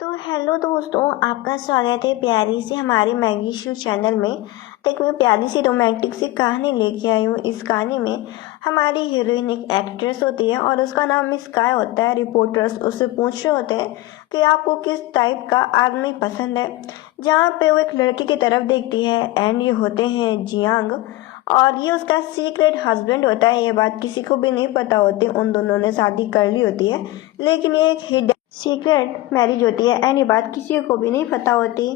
तो हेलो दोस्तों, आपका स्वागत है प्यारी सी हमारी मैगी शो चैनल में। तो एक मैं प्यारी सी रोमांटिक सी कहानी लेके आई हूँ। इस कहानी में हमारी हीरोइन एक एक्ट्रेस होती है और उसका नाम मिस काय होता है। रिपोर्टर्स उससे पूछ रहे होते हैं कि आपको किस टाइप का आदमी पसंद है, जहाँ पे वो एक लड़की की तरफ देखती है एंड ये होते हैं जियांग, और ये उसका सीक्रेट हस्बैंड होता है। ये बात किसी को भी नहीं पता होती, उन दोनों ने शादी कर ली होती है, लेकिन ये एक हिडन सीक्रेट मैरिज होती है एंड ये बात किसी को भी नहीं पता होती।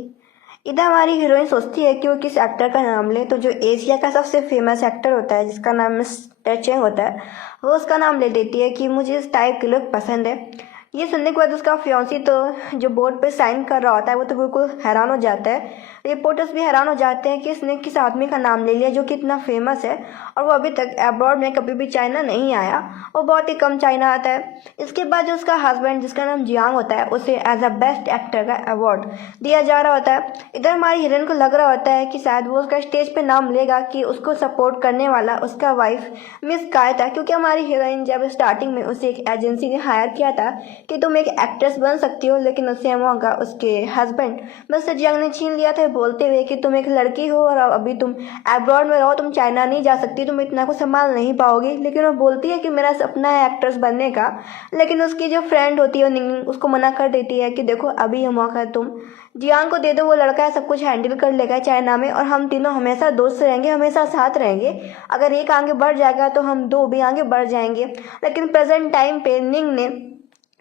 इधर हमारी हीरोइन सोचती है कि वो किस एक्टर का नाम ले, तो जो एशिया का सबसे फेमस एक्टर होता है जिसका नाम मिस्टर चेंग होता है, वो उसका नाम ले देती है कि मुझे इस टाइप के लोग पसंद है। ये सुनने के बाद उसका फियांसी तो जो बोर्ड पे साइन कर रहा होता है वो तो बिल्कुल हैरान हो जाता है। रिपोर्टर्स भी हैरान हो जाते हैं कि इसने किस आदमी का नाम ले लिया जो कि इतना फेमस है और वो अभी तक अब्रॉड में कभी भी चाइना नहीं आया, वो बहुत ही कम चाइना आता है। इसके बाद जो उसका हस्बैंड जिसका नाम जियांग होता है उसे एज अ बेस्ट एक्टर का अवार्ड दिया जा रहा होता है। इधर हमारी हीरोइन को लग रहा होता है कि शायद वो उसका स्टेज पे नाम लेगा कि उसको सपोर्ट करने वाला उसका वाइफ मिस काय था, क्योंकि हमारी हीरोइन जब स्टार्टिंग में उसे एक एजेंसी ने हायर किया था कि तुम एक एक्ट्रेस बन सकती हो, लेकिन उससे मौका उसके हस्बैंड मिस्टर जियांग ने छीन लिया था, बोलते हुए कि तुम एक लड़की हो और अभी तुम अब्रॉड में रहो, तुम चाइना नहीं जा सकती, तुम इतना को संभाल नहीं पाओगी। लेकिन वो बोलती है कि मेरा सपना है एक्ट्रेस बनने का, लेकिन उसकी जो फ्रेंड होती है निंग उसको मना कर देती है कि देखो अभी ये मौका तुम जियांग को दे दो, वो लड़का सब कुछ हैंडल कर लेगा चाइना में और हम तीनों हमेशा दोस्त रहेंगे, हमेशा साथ रहेंगे। अगर एक आगे बढ़ जाएगा तो हम दो भी आगे बढ़ जाएंगे। लेकिन प्रेजेंट टाइम पे निंग ने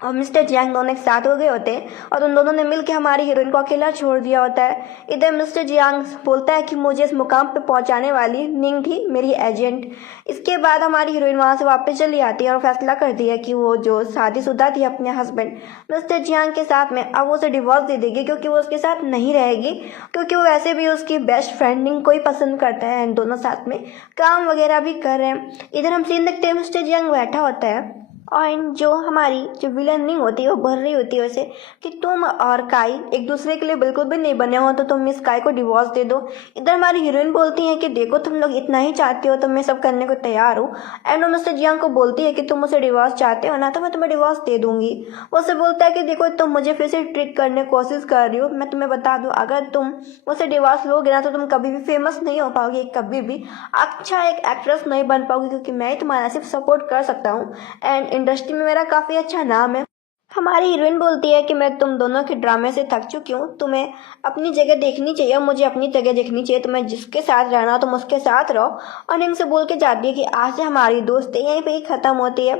और मिस्टर जियांग दोनों एक साथ हो गए होते हैं और उन दोनों ने मिलकर हमारी हीरोइन को अकेला छोड़ दिया होता है। इधर मिस्टर जियांग बोलता है कि मुझे इस मुकाम पे पहुंचाने वाली निंग थी मेरी एजेंट। इसके बाद हमारी हीरोइन वहां से वापस चली आती है और फैसला करती है कि वो जो शादीशुदा थी अपने हस्बैंड मिस्टर जियांग के साथ में, अब वो उसे डिवोर्स दे देगी क्योंकि वो उसके साथ नहीं रहेगी, क्योंकि वो वैसे भी उसकी बेस्ट फ्रेंड निंग को ही पसंद करता है एंड दोनों साथ में काम वगैरह भी कर रहे हैं। इधर हम सीन देखते हैं मिस्टर जियांग बैठा होता है और जो हमारी जो विलन नहीं होती है वो बोल रही होती है उसे कि तुम और काई एक दूसरे के लिए बिल्कुल भी नहीं बने हो, तो तुम मिस काई को डिवोर्स दे दो। इधर हमारी हीरोइन बोलती है कि देखो तुम लोग इतना ही चाहते हो तो मैं सब करने को तैयार हूँ। एंड वो मिस्टर जियांग को बोलती है कि तुम मुझे डिवोर्स चाहते हो ना, तो मैं तुम्हें डिवोर्स दे दूंगी। वो उससे बोलता है कि देखो तुम मुझे फिर से ट्रिक करने की कोशिश कर रही हो, मैं तुम्हें बता दूँ अगर तुम मुझसे डिवोर्स लोगे ना तो तुम कभी भी फेमस नहीं हो पाओगे, कभी भी अच्छा एक एक्ट्रेस नहीं बन पाओगे, क्योंकि मैं ही तुम्हारा सिर्फ सपोर्ट कर सकता हूँ एंड इंडस्ट्री में मेरा काफ़ी अच्छा नाम है। हमारी हीरोइन बोलती है कि मैं तुम दोनों के ड्रामे से थक चुकी हूँ, तुम्हें अपनी जगह देखनी चाहिए और मुझे अपनी जगह देखनी चाहिए, तुम्हें जिसके साथ रहना हो तुम उसके साथ रहो। और इनसे बोल के जाती है कि आज से हमारी दोस्ती यहीं पे ही ख़त्म होती है।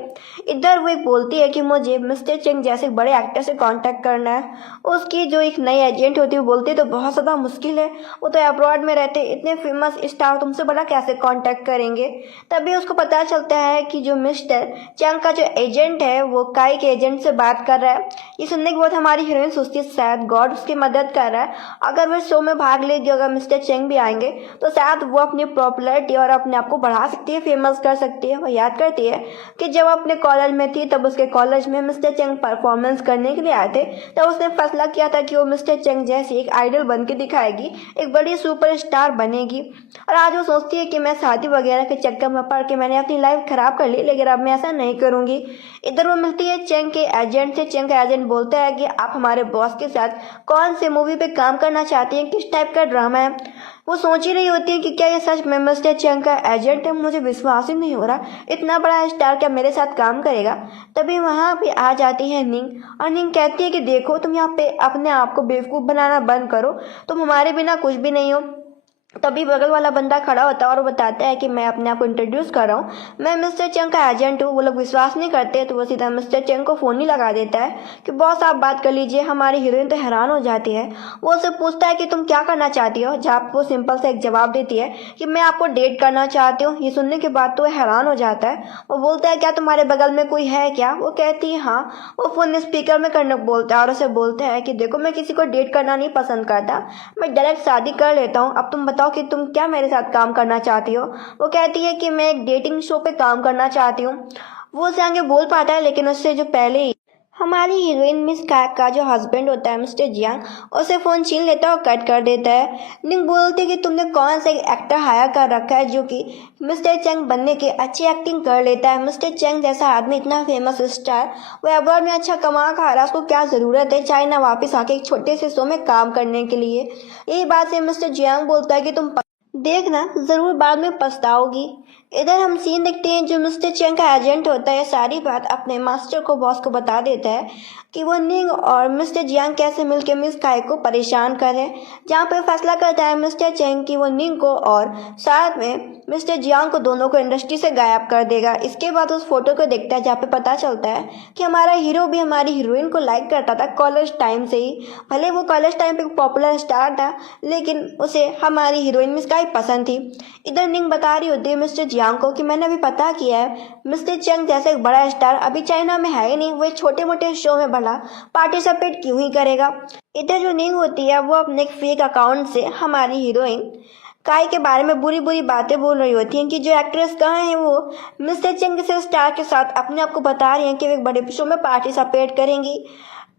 इधर वो एक बोलती है कि मुझे मिस्टर चेंग जैसे बड़े एक्टर से कांटेक्ट करना है। उसकी जो एक नई एजेंट होती है वो बोलती है तो बहुत ज़्यादा मुश्किल है, वो तो अब्रॉड में रहते, इतने फेमस स्टार तुमसे बड़ा कैसे कांटेक्ट करेंगे। तभी उसको पता चलता है कि जो मिस्टर चेंग का जो एजेंट है वो काई के एजेंट से बात कर रहा है। ये सुनने के बाद हमारी हीरोइन सोचती है शायद गॉड उसकी मदद कर रहा है, अगर वो शो में भाग लेगी, अगर मिस्टर चेंग भी आएंगे तो शायद वो अपनी पॉपुलैरिटी और अपने आप को बढ़ा सकती है, फेमस कर सकती है। वो याद करती है कि जब अपने कॉलेज में थी तब उसके कॉलेज में मिस्टर चेंग परफॉर्मेंस करने के लिए आए थे, तब उसने फैसला किया था कि वो मिस्टर चेंग जैसी एक आइडल बन के दिखाएगी, एक बड़ी सुपर स्टार बनेगी। और आज वो सोचती है कि मैं शादी वगैरह के चक्कर में पड़ के मैंने अपनी लाइफ खराब कर ली, लेकिन अब मैं ऐसा नहीं करूँगी। इधर वो मिलती है चेंग के एजेंट से। चेंग का एजेंट बोलता है कि आप हमारे बॉस के साथ कौन से मूवी पे काम करना चाहती हैं, किस टाइप का ड्रामा है। वो सोच ही रही होती है कि क्या ये सच में मिस्टर चेंग का एजेंट है, मुझे विश्वास ही नहीं हो रहा, इतना बड़ा स्टार क्या मेरे साथ काम करेगा। तभी वहाँ पे आ जाती है निंग और निंग कहती है कि देखो तुम यहाँ पे अपने आप को बेवकूफ़ बनाना बंद करो, तुम हमारे बिना कुछ भी नहीं हो। तभी बगल वाला बंदा खड़ा होता है और वो बताता है कि मैं अपने आप को इंट्रोड्यूस कर रहा हूँ, मैं मिस्टर चेंग का एजेंट हूँ। वो लोग विश्वास नहीं करते तो वो सीधा मिस्टर चेंग को फ़ोन ही लगा देता है कि बॉस आप बात कर लीजिए। हमारी हीरोइन तो हैरान हो जाती है, वो उससे पूछता है कि तुम क्या करना चाहती हो, जहाँ वो सिंपल सा एक जवाब देती है कि मैं आपको डेट करना चाहती हूँ। ये सुनने के बाद तो वो हैरान हो जाता है। वो बोलता है क्या तुम्हारे बगल में कोई है क्या। वो कहती है हाँ। वो फ़ोन स्पीकर में करने को बोलता है और उसे बोलता है कि देखो मैं किसी को डेट करना नहीं पसंद करता, मैं डायरेक्ट शादी कर लेता हूँ, अब तुम बताओ कि तुम क्या मेरे साथ काम करना चाहती हो। वो कहती है कि मैं एक डेटिंग शो पे काम करना चाहती हूँ। वो उसे आगे बोल पाता है, लेकिन उससे जो पहले ही हमारी हीरोइन मिस काय का जो हस्बैंड होता है मिस्टर जियांग उसे फ़ोन छीन लेता है और कट कर देता है। निंग बोलती है कि तुमने कौन सा एक्टर हायर कर रखा है जो कि मिस्टर चैंग बनने के अच्छी एक्टिंग कर लेता है। मिस्टर चैंग जैसा आदमी इतना फेमस स्टार वो अवार्ड में अच्छा कमा खा रहा है, उसको क्या ज़रूरत है चाइना वापस आके एक छोटे से शो में काम करने के लिए। यही बात से मिस्टर जियांग बोलता है कि तुम देखना ज़रूर बाद में पछताओगी। इधर हम सीन देखते हैं जो मिस्टर चेंग का एजेंट होता है सारी बात अपने मास्टर को बॉस को बता देता है कि वो निंग और मिस्टर जियांग कैसे मिलकर मिस काय को परेशान कर रहे हैं। जहाँ पर फैसला करता है मिस्टर चेंग कि वो निंग को और साथ में मिस्टर जियांग को दोनों को इंडस्ट्री से गायब कर देगा। इसके बाद उस फोटो को देखता है जहाँ पे पता चलता है कि हमारा हीरो भी हमारी हीरोइन को लाइक करता था कॉलेज टाइम से ही। भले वो कॉलेज टाइम पे पॉपुलर स्टार था लेकिन उसे हमारी हीरोइन मिस काय पसंद थी। इधर निंग बता रही होती है मिस्टर जियांग को कि मैंने अभी पता किया है मिस्टर चेंग जैसे एक बड़ा स्टार अभी चाइना में है ही नहीं, वो छोटे मोटे शो में भला पार्टिसिपेट क्यों ही करेगा। इधर जो निंग होती है वो अपने फेक अकाउंट से हमारी हीरोइन काय के बारे में बुरी बुरी बातें बोल रही होती हैं कि जो एक्ट्रेस कहाँ है वो मिस्टर चेंग जैसे स्टार के साथ अपने आप को बता रही हैं कि वो एक बड़े शो में पार्टिसिपेट करेंगी।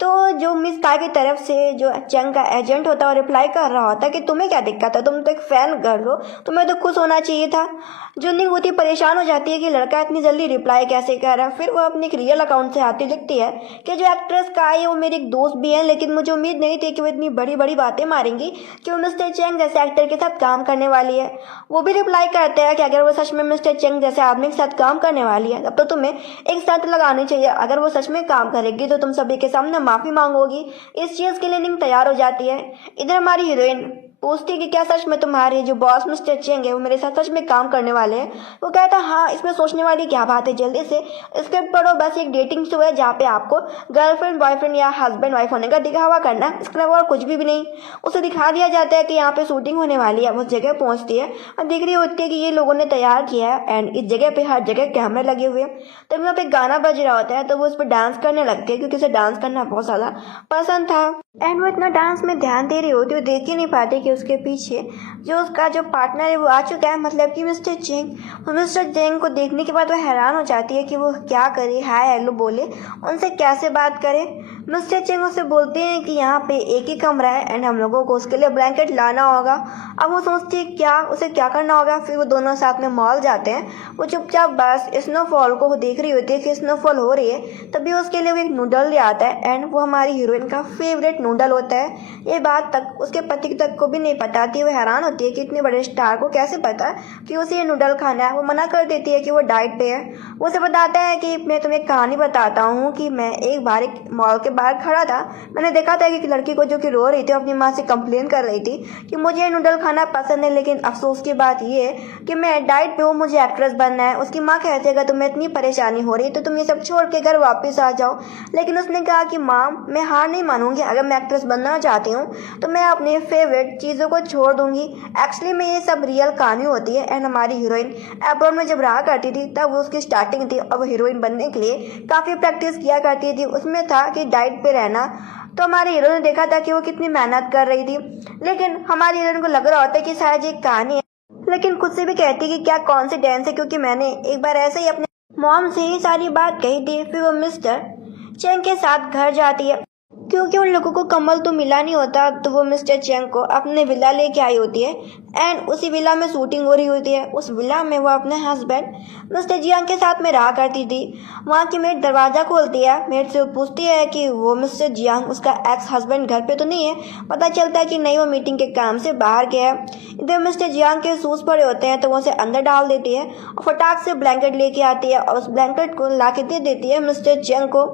तो जो मिस काय की तरफ से जो चंग का एजेंट होता है वो रिप्लाई कर रहा होता है कि तुम्हें क्या दिक्कत है, तुम तो एक फ़ैन गर्ल हो, तुम्हें तो खुश होना चाहिए था। जो निंग होती परेशान हो जाती है कि लड़का इतनी जल्दी रिप्लाई कैसे कर रहा है। फिर वो अपने एक रियल अकाउंट से आती लिखती है कि जो एक्ट्रेस काय है वो मेरी एक दोस्त भी है लेकिन मुझे उम्मीद नहीं थी कि वो इतनी बड़ी बड़ी बातें मारेंगी कि वो मिस्टर चेंग जैसे एक्टर के साथ काम करने वाली है। वो भी रिप्लाई करते हैं कि अगर वो सच में मिस्टर चेंग जैसे आदमी के साथ काम करने वाली है तब तो तुम्हें एक साथ लगानी चाहिए, अगर वो सच में काम करेगी तो तुम सभी के सामने माफ़ी मांगोगी। इस चीज़ के लिए निंग तैयार हो जाती है। इधर हमारी हीरोइन पूछती है कि क्या सच में तुम्हारे जो बॉस मिस्टर चेंग है वो मेरे साथ सच में काम करने वाले हैं। वो कहता है हाँ, इसमें सोचने वाली क्या बात है, जल्दी से स्क्रिप्ट पढ़ो, बस एक डेटिंग शो है जहाँ पे आपको गर्लफ्रेंड बॉयफ्रेंड या हस्बैंड वाइफ होने का दिखावा करना, इसके अलावा और कुछ भी नहीं। उसे दिखा दिया जाता है कि यहाँ पे शूटिंग होने वाली है। वो जगह पहुँचती है और दिख रही होती है कि ये लोगों ने तैयार किया है एंड इस जगह पे हर जगह कैमरे लगे हुए हैं। तब यहाँ पे गाना बज रहा होता है तो वो उस पर डांस करने लगती है क्योंकि उसे डांस करना बहुत ज़्यादा पसंद था एंड वो इतना डांस में ध्यान दे रही होती है, वो देख ही नहीं पाती कि उसके पीछे जो उसका जो पार्टनर है वो आ चुका है, मतलब कि मिस्टर चेंग। मिस्टर चेंग को देखने के बाद वो हैरान हो जाती है कि वो क्या करे, हाय हेलो बोले, उनसे कैसे बात करे। मिस्टर चेंग उससे बोलते हैं कि यहाँ पे एक ही कमरा है एंड हम लोगों को उसके लिए ब्लैंकेट लाना होगा। अब वो सोचती है क्या उसे क्या करना होगा। फिर वो दोनों साथ में मॉल जाते हैं। वो चुपचाप बस स्नोफॉल को देख रही होती है कि स्नोफॉल हो रही है, तभी उसके लिए वो एक नूडल ले आता है एंड वो हमारी हीरोइन का फेवरेट नूडल होता है। ये बात तक उसके पति तक को भी नहीं पता थी। वो हैरान होती है कि इतने बड़े स्टार को कैसे पता कि उसे ये नूडल खाना है। वो मना कर देती है कि वो डाइट पे है। वो उसे बताता है कि मैं तुम्हें एक कहानी बताता हूँ कि मैं एक बार एक मॉल के बाहर खड़ा था, मैंने देखा था कि एक लड़की को जो कि रो रही थी अपनी माँ से कंप्लेन कर रही थी कि मुझे ये नूडल खाना पसंद है, लेकिन अफसोस की बात ये है कि मैं डाइट पे हूँ, मुझे एक्ट्रेस बनना है। उसकी माँ कहती है अगर तुम्हें इतनी परेशानी हो रही है तो तुम ये सब छोड़ के घर वापस आ जाओ। लेकिन उसने कहा कि माँ मैं हार नहीं मानूंगी, अगर मैं एक्ट्रेस बनना चाहती हूँ तो मैं अपने फेवरेट चीज़ों को छोड़ दूंगी। एक्चुअली में ये सब रियल कहानी होती है एंड हमारी हीरोइन अब्रॉड में जब रहा करती थी तब वो उसकी स्टार्टिंग थी और वो हीरोइन बनने के लिए काफ़ी प्रैक्टिस किया करती थी। उसमें था कि डाइट पे रहना। तो हमारी हीरोइन ने देखा था कि वो कितनी मेहनत कर रही थी, लेकिन हमारी हीरोइन को लग रहा होता है कि शायद ये कहानी है, लेकिन खुद से भी कहती कि क्या कॉन्फिडेंस है क्योंकि मैंने एक बार ऐसे ही अपने मॉम से ही सारी बात कही थी। फिर वो मिस्टर चेंग के साथ घर जाती है क्योंकि उन लोगों को कमल तो मिला नहीं होता, तो वो मिस्टर चेंग को अपने विला लेके आई होती है एंड उसी विला में शूटिंग हो रही होती है। उस विला में वो अपने हस्बैंड मिस्टर जियांग के साथ में रहा करती थी। वहाँ की मेड दरवाज़ा खोलती है, मेड से पूछती है कि वो मिस्टर जियांग उसका एक्स हस्बैंड घर पे तो नहीं है। पता चलता है कि नहीं, वो मीटिंग के काम से बाहर गया है। इधर मिस्टर जियांग के शूज़ पड़े होते हैं तो वो उसे अंदर डाल देती है और फटाक से ब्लैंकेट लेके आती है और उस ब्लैंकेट को ला के दे देती है मिस्टर जियांग को।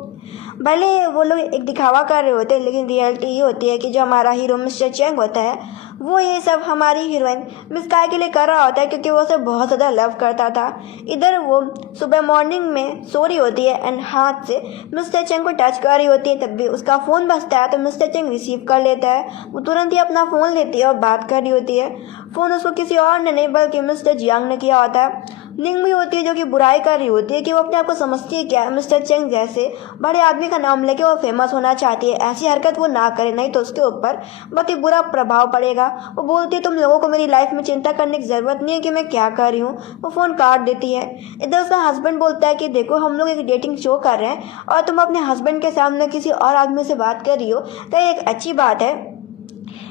भले वो लोग एक दिखावा कर रहे होते हैं लेकिन रियलिटी ये होती है कि जो हमारा हीरो मिस्टर चेंग होता है वो ये सब हमारी हीरोइन मिस काय के लिए कर रहा होता है क्योंकि वो उसे बहुत ज़्यादा लव करता था। इधर वो सुबह मॉर्निंग में सो रही होती है एंड हाथ से मिस्टर चेंग को टच कर रही होती है, तभी उसका फ़ोन बजता है तो मिस्टर चेंग रिसीव कर लेता है। वो तुरंत ही अपना फ़ोन लेती है और बात कर रही होती है। फ़ोन उसको किसी और ने नहीं बल्कि मिस्टर जियांग ने किया होता है। निंग भी होती है जो कि बुराई कर रही होती है कि वो अपने आप को समझती है क्या मिस्टर चेंग जैसे बड़े आदमी का नाम लेके वो फेमस होना चाहती है। ऐसी हरकत वो ना करे, नहीं तो उसके ऊपर बहुत ही बुरा प्रभाव पड़ेगा। वो बोलती है तुम लोगों को मेरी लाइफ में चिंता करने की ज़रूरत नहीं है कि मैं क्या कर रही हूँ। वो फ़ोन काट देती है। इधर उसका हस्बैंड बोलता है कि देखो हम लोग एक डेटिंग शो कर रहे हैं और तुम अपने हस्बैंड के सामने किसी और आदमी से बात कर रही हो तो ये एक अच्छी बात है।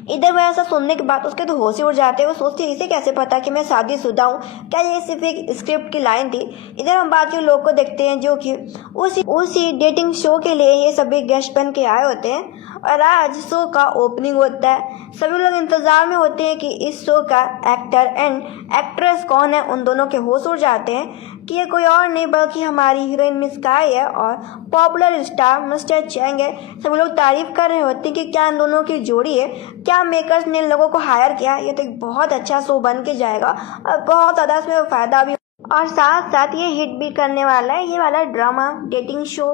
इधर वह ऐसा सुनने के बाद उसके तो होश ही उड़ जाते हैं। वो सोचती है इसे कैसे पता कि मैं शादीशुदा हूँ, क्या ये सिर्फ एक स्क्रिप्ट की लाइन थी। इधर हम बाकी लोग को देखते हैं जो कि उसी डेटिंग शो के लिए ये सभी गेस्ट बन के आए होते हैं और आज शो का ओपनिंग होता है। सभी लोग इंतजार में होते हैं कि इस शो का एक्टर एंड एक्ट्रेस कौन है। उन दोनों के होश उड़ जाते हैं कि ये कोई और नहीं बल्कि हमारी हीरोइन मिस स्काई है और पॉपुलर स्टार मिस्टर चैंग है। सभी लोग तारीफ कर रहे होते हैं कि क्या इन दोनों की जोड़ी है, क्या मेकर्स ने इन लोगों को हायर किया। ये तो एक बहुत अच्छा शो बन के जाएगा और बहुत ज़्यादा इसमें फ़ायदा भी और साथ साथ ये हिट भी करने वाला है ये वाला ड्रामा डेटिंग शो।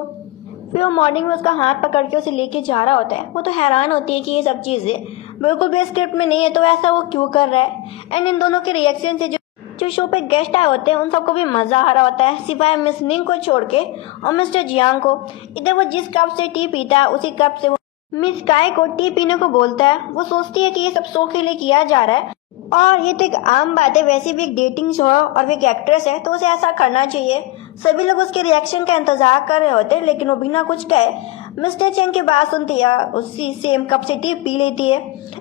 फिर वो मॉर्निंग में उसका हाथ पकड़ के उसे लेके जा रहा होता है। वो तो हैरान होती है कि ये सब चीज़ें बिल्कुल भी स्क्रिप्ट में नहीं है तो ऐसा वो क्यों कर रहा है। एंड इन दोनों के रिएक्शन से जो शो पे गेस्ट आए होते हैं उन सबको भी मज़ा आ रहा होता है सिवाय मिस निंग को छोड़ के और मिस्टर जियांग को। इधर वो जिस कप से टी पीता है उसी कप से वो मिस काय को टी पीने को बोलता है। वो सोचती है कि ये सब शो के लिए किया जा रहा है और ये तो एक आम बात है, वैसे भी एक डेटिंग शो है और वो एक एक्ट्रेस है तो उसे ऐसा करना चाहिए। सभी लोग उसके रिएक्शन का इंतजार कर रहे होते हैं लेकिन वो बिना कुछ कहे मिस्टर चेंग की बात सुनती है, उसी सेम कप से टी पी लेती है।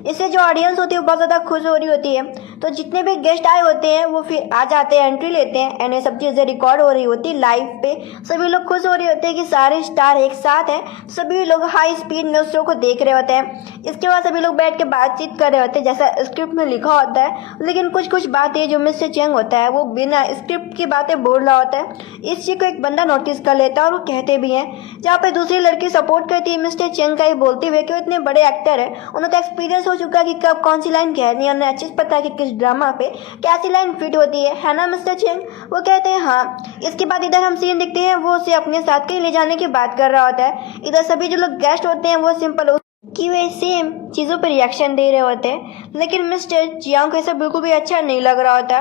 इससे जो ऑडियंस होती है वो बहुत ज़्यादा खुश हो रही होती है। तो जितने भी गेस्ट आए होते हैं वो फिर आ जाते हैं, एंट्री लेते हैं एंड ये सब चीज़ें रिकॉर्ड हो रही होती है लाइव पे। सभी लोग खुश हो रहे होते हैं कि सारे स्टार एक साथ हैं। सभी लोग हाई स्पीड में उस शो को देख रहे होते हैं। इसके बाद सभी लोग बैठ के बातचीत कर रहे होते हैं जैसा स्क्रिप्ट में लिखा होता है। लेकिन कुछ बातें जो मिस्टर चेंग होता है वो बिना स्क्रिप्ट की बातें बोल रहा होता है। इस चीज़ को एक बंदा नोटिस कर लेता है और वो कहते भी हैं। जहाँ पे दूसरी लड़की सपोर्ट करती है मिस्टर चेंग का ही बोलते हुए कि वो इतने बड़े एक्टर है, उन्हें तो एक्सपीरियंस हो चुका है कि कब कौन सी लाइन कहनी है, उन्हें अच्छे से पता है कि किस ड्रामा पे कैसी लाइन फिट होती है ना मिस्टर चेंग। वो कहते हैं हाँ। इसके बाद इधर हम सीन देखते हैं वो उसे अपने साथ कहीं ले जाने की बात कर रहा होता है। इधर सभी जो लोग गेस्ट होते हैं वो सिंपल कि वे सेम चीज़ों पर रिएक्शन दे रहे होते हैं लेकिन मिस्टर जियांग को ऐसा बिल्कुल भी अच्छा नहीं लग रहा होता।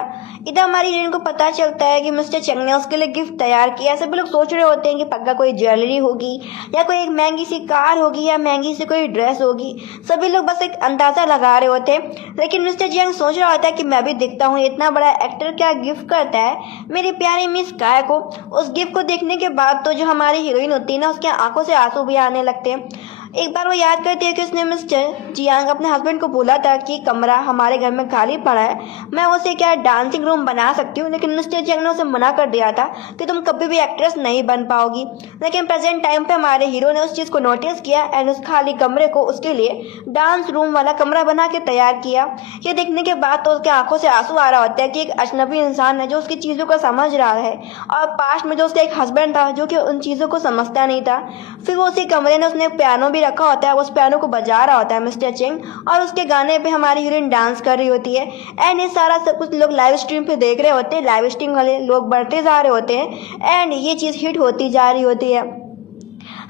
इधर हमारी हीरोइन को पता चलता है कि मिस्टर चेंग ने उसके लिए गिफ्ट तैयार किया। सभी लोग सोच रहे होते हैं कि पक्का कोई ज्वेलरी होगी या कोई एक महंगी सी कार होगी या महंगी सी कोई ड्रेस होगी। सभी लोग बस एक अंदाज़ा लगा रहे होते हैं लेकिन मिस्टर जियांग सोच रहा होता है कि मैं भी दिखता हूँ इतना बड़ा एक्टर क्या गिफ्ट करता है मेरी प्यारी मिस काय को। उस गिफ्ट को देखने के बाद तो जो हमारी हीरोइन होती है ना उसके आंखों से आंसू भी आने लगते हैं। एक बार वो याद करती है कि उसने मिस्टर जियांग अपने हस्बैंड को बोला था कि कमरा हमारे घर में खाली पड़ा है, मैं उसे क्या डांसिंग रूम बना सकती हूँ। लेकिन मिस्टर जियांग ने उसे मना कर दिया था कि तुम कभी भी एक्ट्रेस नहीं बन पाओगी। लेकिन प्रेजेंट टाइम पे हमारे हीरो ने उस चीज़ को नोटिस किया एंड उस खाली कमरे को उसके लिए डांस रूम वाला कमरा बना के तैयार किया। ये देखने के बाद तो उसके आंखों से आंसू आ रहा होता है कि एक अजनबी इंसान है जो उसकी चीज़ों को समझ रहा है और पास्ट में जो उसका एक हस्बैंड था जो कि उन चीज़ों को समझता नहीं था। फिर वो उसी कमरे में उसने पियानो भी रखा होता है, उस पियानो को बजा रहा होता है मिस्टर चेंग और उसके गाने पे हमारी हीरोइन डांस कर रही होती है। एंड ये सारा सब कुछ लोग लाइव स्ट्रीम पे देख रहे होते हैं। लाइव स्ट्रीम वाले लोग बढ़ते जा रहे होते हैं एंड ये चीज़ हिट होती जा रही होती है।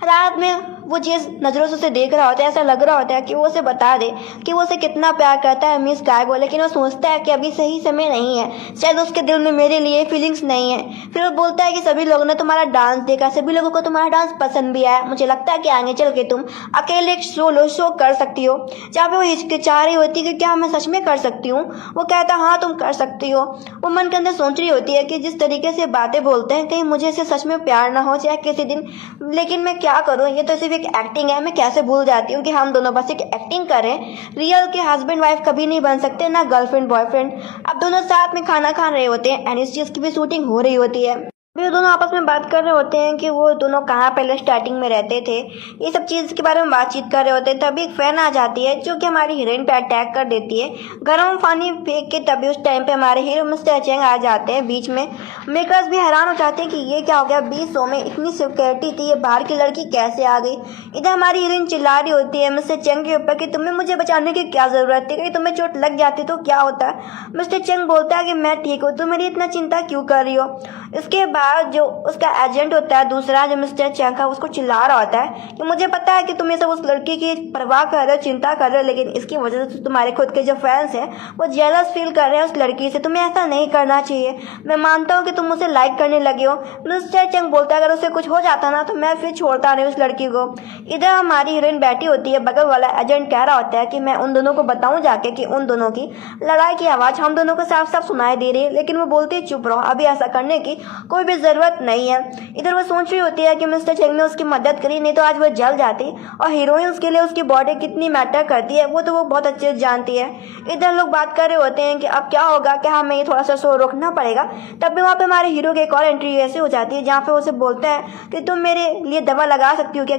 रात में वो जिस नज़रों से उसे देख रहा होता है ऐसा लग रहा होता है कि वो उसे बता दे कि वो उसे कितना प्यार करता है मिस काय को। लेकिन वो सोचता है कि अभी सही समय नहीं है, शायद उसके दिल में मेरे लिए फीलिंग्स नहीं है। फिर वो बोलता है कि सभी लोगों ने तुम्हारा डांस देखा, सभी लोगों को तुम्हारा डांस पसंद भी आया, मुझे लगता है कि आगे चल के तुम अकेले एक सोलो शो कर सकती हो। जहाँ पे वो हिचकिचा रही होती है कि क्या मैं सच में कर सकती हूँ। वो कहता है हाँ तुम कर सकती हो। वो मन के अंदर सोच रही होती है कि जिस तरीके से बातें बोलते हैं कहीं मुझे इसे सच में प्यार ना हो जाए किसी दिन। लेकिन मैं क्या करूँ, ये तो सिर्फ एक एक्टिंग है। मैं कैसे भूल जाती हूँ कि हम दोनों बस एक एक्टिंग करें, रियल के हस्बैंड वाइफ कभी नहीं बन सकते, ना गर्लफ्रेंड बॉयफ्रेंड। अब दोनों साथ में खाना खा रहे होते हैं एंड इस चीज़ की भी शूटिंग हो रही होती है। वे दोनों आपस में बात कर रहे होते हैं कि वो दोनों कहाँ पहले स्टार्टिंग में रहते थे, ये सब चीज़ के बारे में बातचीत कर रहे होते हैं। तभी एक फैन आ जाती है जो कि हमारी हीरोइन पे अटैक कर देती है गर्म पानी फेंक के। तभी उस टाइम पे हमारे हीरो मिस्टर चेंग आ जाते हैं बीच में। मेकर्स भी हैरान हो जाते हैं कि ये क्या हो गया, 20 शो में इतनी सिक्योरिटी थी, ये बाहर की लड़की कैसे आ गई। इधर हमारी हीरोइन चिल्ला रही होती है मिस्टर चेंग के ऊपर कि तुम्हें मुझे बचाने की क्या ज़रूरत थी, कहीं तुम्हें चोट लग जाती तो क्या होता। मिस्टर चेंग बोलता है कि मैं ठीक हूँ, तुम मेरी इतना चिंता क्यों कर रही हो। इसके बाद बाद जो उसका एजेंट होता है दूसरा जो मिस्टर चैंग का, उसको चिल्ला रहा होता है कि मुझे पता है कि तुम ये सब उस लड़की की परवाह कर रहे हो, चिंता कर रहे हो, लेकिन इसकी वजह से तुम्हारे खुद के जो फैंस हैं वो जेलस फील कर रहे हैं उस लड़की से। तुम्हें ऐसा नहीं करना चाहिए। मैं मानता हूँ कि तुम उसे लाइक करने लगे हो। मिस्टर चैंग बोलता है अगर उसे कुछ हो जाता ना तो मैं फिर छोड़ता नहीं उस लड़की को। इधर हमारी हीरोइन बैठी होती है, बगल वाला एजेंट कह रहा होता है कि मैं उन दोनों को बताऊं जाके कि उन दोनों की लड़ाई की आवाज़ हम दोनों को साफ साफ सुनाई दे रही है, लेकिन वो बोलती है चुप रहो, अभी ऐसा करने की कोई भी ज़रूरत नहीं है। इधर वो सोच रही होती है कि मिस्टर चैंग ने उसकी मदद करी, नहीं तो आज वो जल जाती, और हीरोइन उसके लिए उसकी बॉडी कितनी मैटर करती है वो तो वो बहुत अच्छे से जानती है। इधर लोग बात कर रहे होते हैं कि अब क्या होगा, क्या हमें ये थोड़ा सा शो रोकना पड़ेगा। तब भी वहाँ पे हमारे हीरो की एक और एंट्री ऐसी हो जाती है जहाँ पे उसे बोलता है कि तुम मेरे लिए दवा लगा सकती हो क्या,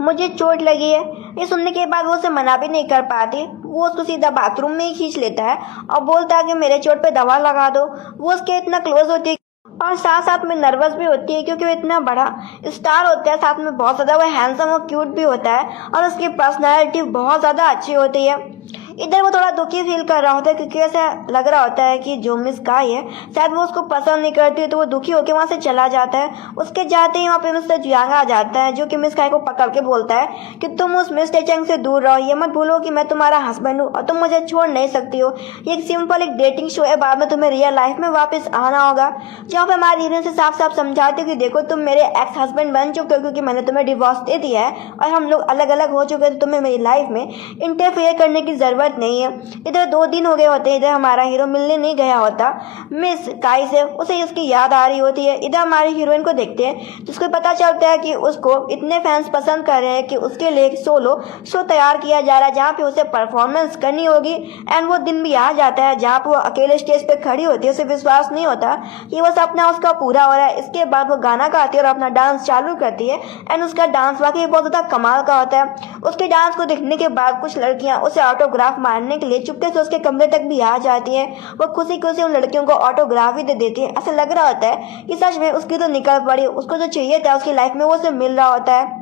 मुझे चोट लगी है। ये सुनने के बाद वो उसे मना भी नहीं कर पाती, वो उसको सीधा बाथरूम में ही खींच लेता है और बोलता है कि मेरे चोट पे दवा लगा दो। वो उसके इतना क्लोज होती है और साथ साथ में नर्वस भी होती है क्योंकि वो इतना बड़ा स्टार होता है, साथ में बहुत ज़्यादा वो हैंडसम और क्यूट भी होता है और उसकी पर्सनैलिटी बहुत ज़्यादा अच्छी होती है। इधर वो थोड़ा दुखी फील कर रहा होता है क्योंकि ऐसा लग रहा होता है कि जो मिस काय है शायद वो उसको पसंद नहीं करती है, तो वो दुखी होकर वहाँ से चला जाता है। उसके जाते ही वहाँ पे मिस्टर जियांग आ जाता है जो कि मिस काय को पकड़ के बोलता है कि तुम उस मिस्टर चैंग से दूर रहो, ये मत भूलो कि मैं तुम्हारा हस्बैंड हूँ और तुम मुझे छोड़ नहीं सकती हो। ये एक सिंपल एक डेटिंग शो है, बाद में तुम्हें रियल लाइफ में वापस आना होगा। जहाँ पे हमारी हीरोइन से साफ साफ समझाती कि देखो तुम मेरे एक्स हस्बैंड बन चुके हो क्योंकि मैंने तुम्हें डिवोर्स दे दिया है और हम लोग अलग अलग हो चुके हैं, तो तुम्हें मेरी लाइफ में इंटरफेयर करने की ज़रूरत नहीं है। इधर 2 दिन हो गए होते हैं, इधर हमारा हीरो मिलने नहीं गया होता मिस काय से, उसे उसकी याद आ रही होती है। इधर हमारी हीरोइन को देखते हैं जिसको पता चलता है कि उसको इतने फैंस पसंद कर रहे हैं कि उसके लिए एक सोलो शो तैयार किया जा रहा है जहाँ पे उसे परफॉर्मेंस करनी होगी। एंड वो दिन भी आ जाता है जहाँ पे वो अकेले स्टेज पे खड़ी होती है, उसे विश्वास नहीं होता कि वो सपना उसका पूरा हो रहा है। इसके बाद वो गाना गाती है और अपना डांस चालू करती है एंड उसका डांस वाकई बहुत ज़्यादा कमाल का होता है। उसके डांस को देखने के बाद कुछ लड़कियाँ उसे ऑटोग्राफ मारने के लिए चुपके से उसके कमरे तक भी आ जाती है। वो खुशी खुशी उन लड़कियों को ऑटोग्राफ भी दे देती है। ऐसा लग रहा होता है कि सच में उसकी तो निकल पड़ी, उसको जो चाहिए था उसकी लाइफ में वो उसे मिल रहा होता है।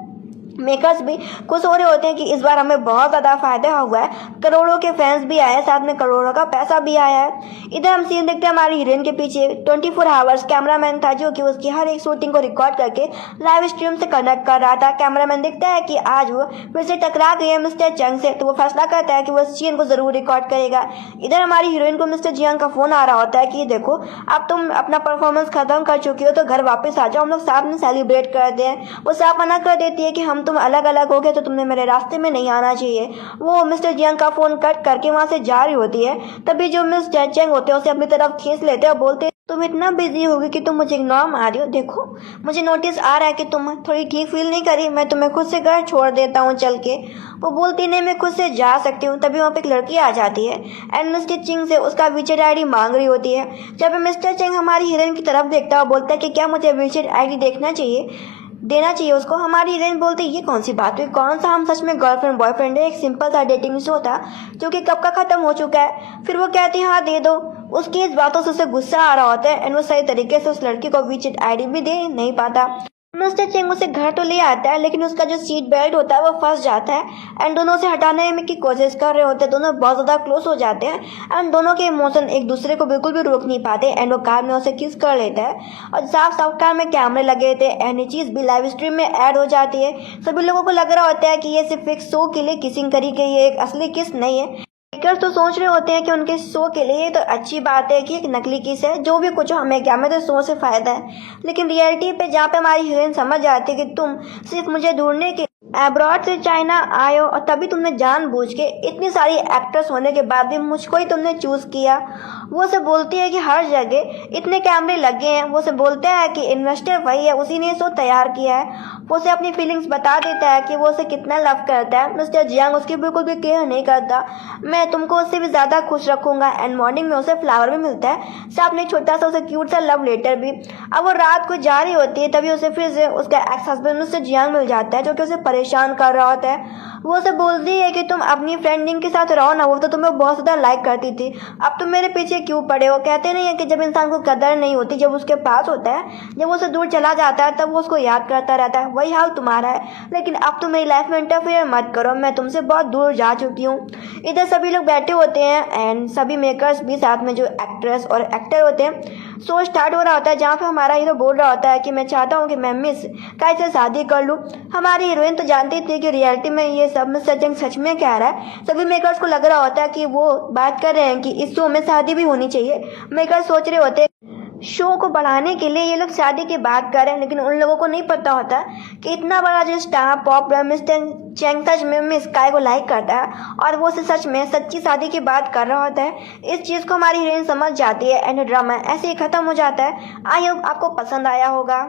मेकर्स भी खुश हो रहे होते हैं कि इस बार हमें बहुत ज़्यादा फायदा हुआ है, करोड़ों के फैंस भी आए हैं, साथ में करोड़ों का पैसा भी आया है। इधर हम सीन देखते हैं हमारी हीरोइन के पीछे 24 आवर्स कैमरामैन था जो कि उसकी हर एक शूटिंग को रिकॉर्ड करके लाइव स्ट्रीम से कनेक्ट कर रहा था। कैमरामैन देखता है कि आज वो फिर से टकरा गई है मिस्टर चैंग से, तो वो फैसला करता है कि वो इस सीन को ज़रूर रिकॉर्ड करेगा। इधर हमारी हीरोइन को मिस्टर जियांग का फ़ोन आ रहा होता है कि देखो अब तुम अपना परफॉर्मेंस खत्म कर चुकी हो तो घर वापस आ जाओ, हम लोग साथ में सेलिब्रेट करते हैं। वो साफ मना कर देती है कि हम तुम अलग अलग हो गए तो तुमने मेरे रास्ते में नहीं आना चाहिए। वो मिस्टर जियांग का फ़ोन कट करके वहाँ से जा रही होती है, तभी जो मिस्टर चैंग होते हैं उसे अपनी तरफ खींच लेते हैं और बोलते हैं तुम इतना बिजी होगी कि तुम मुझे इग्नोर मार रही हो, देखो मुझे नोटिस आ रहा है कि तुम थोड़ी ठीक फील नहीं करी, मैं तुम्हें खुद से घर छोड़ देता हूँ चल के। वो बोलती नहीं मैं खुद से जा सकती हूँ। तभी वहाँ पे एक लड़की आ जाती है एंड मिस्टर चिंग से उसका वीचेट आईडी मांग रही होती है। जब मिस्टर चिंग हमारी हीरोइन की तरफ देखता है और बोलता है कि क्या मुझे वीचेट आईडी देना चाहिए उसको। हमारी हीरोइन बोलती है ये कौन सी बात हुई, कौन सा हम सच में गर्लफ्रेंड बॉयफ्रेंड है, एक सिंपल सा डेटिंग शो था जो कि कब का ख़त्म हो चुका है। फिर वो कहती है हाँ दे दो। उसकी इस बातों से उसे गुस्सा आ रहा होता है एंड वो सही तरीके से उस लड़की को वीचेट आईडी भी दे नहीं पाता। मिस्टर चिंग उसे घर तो ले आता है लेकिन उसका जो सीट बेल्ट होता है वो फंस जाता है एंड दोनों उसे हटाने में की कोशिश कर रहे होते हैं। दोनों बहुत ज़्यादा क्लोज हो जाते हैं एंड दोनों के इमोशन एक दूसरे को बिल्कुल भी रोक नहीं पाते एंड वो कार में उसे किस कर लेता है और साफ साफ कार में कैमरे लगे थे एंड ये चीज़ भी लाइव स्ट्रीम में ऐड हो जाती है। सभी लोगों को लग रहा होता है कि ये सिर्फ एक शो के लिए किसिंग करी गई है, एक असली किस नहीं है। मेकर्स तो सोच रहे होते हैं कि उनके शो के लिए तो अच्छी बात है कि एक नकली किस है, जो भी कुछ हो हमें क्या, हमें तो शो से फ़ायदा है। लेकिन रियलिटी पे जहाँ पे हमारी हीरोइन समझ आती है कि तुम सिर्फ मुझे ढूंढने के अब्रॉड से चाइना आए हो और तभी तुमने जानबूझ के इतनी सारी एक्ट्रेस होने के बाद भी मुझको ही तुमने चूज़ किया। वो से बोलती है कि हर जगह इतने कैमरे लगे हैं। वो से बोलता है कि इन्वेस्टर वही है, उसी ने शो तैयार किया है। वो उसे अपनी फीलिंग्स बता देता है कि वो उसे कितना लव करता है। मिस्टर जियांग उसकी बिल्कुल भी केयर नहीं करता। मैं तुमको उससे भी ज़्यादा खुश रखूँगा। एंड मॉर्निंग में उसे फ्लावर भी मिलता है, साथ में छोटा सा उसे क्यूट सा लव लेटर भी। अब वो रात को जा रही होती है तभी उसे फिर से उसका एक्स हस्बैंड मिस्टर जियांग मिल जाता है जो कि उसे परेशान कर रहा होता है। वो उसे बोलती है कि तुम अपनी फ्रेंडिंग के साथ रहो ना, वो तो तुम्हें बहुत ज़्यादा लाइक करती थी, अब तुम मेरे पीछे क्यों पड़े हो। कहते नहीं है कि जब इंसान को कदर नहीं होती जब उसके पास होता है, जब वो उसे दूर चला जाता है तब वो उसको याद करता रहता है। वही हाल तुम्हारा है, लेकिन अब तुम मेरी लाइफ में इंटरफेयर मत करो, मैं तुमसे बहुत दूर जा चुकी हूँ। इधर सभी लोग बैठे होते हैं एंड सभी मेकर्स भी साथ में, जो एक्ट्रेस और एक्टर होते हैं। शो स्टार्ट हो रहा होता है जहाँ पे हमारा हीरो बोल रहा होता है कि मैं चाहता हूँ कि मैं मिस कैसे शादी कर लूँ। हमारी हीरोइन तो जानती थी कि रियलिटी में ये सब में सच में कह रहा है। सभी मेकर्स को लग रहा होता है कि वो बात कर रहे हैं कि इस शो में शादी भी होनी चाहिए। मेकर्स सोच रहे होते शो को बढ़ाने के लिए ये लोग शादी की बात कर रहे हैं, लेकिन उन लोगों को नहीं पता होता कि इतना बड़ा जो स्टार पॉप मिस्टर चैंग सच में मिस काय को लाइक करता है और वो उसे सच में सच्ची शादी की बात कर रहा होता है। इस चीज़ को हमारी हीरोइन समझ जाती है एंड ड्रामा ऐसे ही ख़त्म हो जाता है। आई होप आपको पसंद आया होगा।